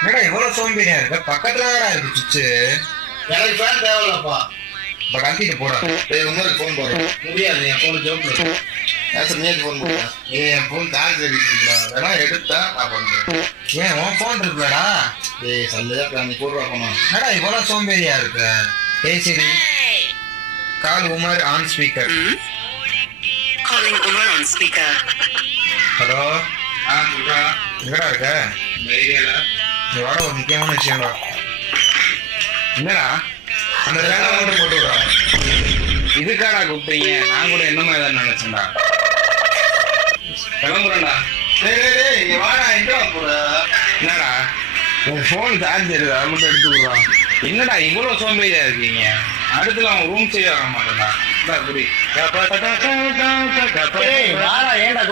என்னடா இவ்வளவு சோம்பேறியா இருக்க? பக்கத்துல இருக்கு சுச்சு. எனக்கு ஃபேன் தேவையில்லப்பா. இப்ப கழட்டிட்டு போறேன். உங்களுக்கு ஃபோன் போடுறேன். முடியாது, என் ஃபோன் ஜோப்ல நேற்று ஃபோன் போடுறேன். என் ஃபோன் சார்ஜ் இருக்குங்களா? வேணா எடுத்தா நான் பண்றேன். ஏன் உன் ஃபோன் இருக்குல்லடா? சல்லுதான் நீ போடுறா போனா. என்னடா இவ்வளவு சோம்பேறியா இருக்க? சரி, call Umar on speaker. Calling Umar on speaker. Hello, சொல்றா. எங்கடா இருக்க? தைரியல நீ வாட, ஒரு முக்கியமான விஷயம்டா. என்னடா அந்த வேலை மட்டும் போட்டு விடுறா. இதுக்காடா கூப்பிட்டீங்க? நான் கூட என்னமா ஏதாவது நினைச்சேன்டா. கிளம்புறேன்டா. இங்க வாடா, எங்க போற? என்னடா உன் ஃபோன் சார்ஜ் இருக்கு, அதை மட்டும் எடுத்துக்கிறோம். என்னடா இவ்வளவு சோம்பேறியா இருக்கீங்க? அடுத்துல அவன் ரூம் செய்ய வர மாட்டேன்டா. புரி வாடா, ஏன்டா